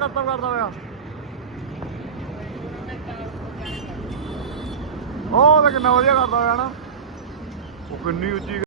ਕਰਤਬ ਕਰਦਾ ਹੋਇਆ ਉਹ ਤਾਂ ਕਿੰਨਾ ਵਧੀਆ ਕਰਦਾ ਹੋਇਆ ਨਾ ਉਹ ਕਿੰਨੀ ਉੱਚੀ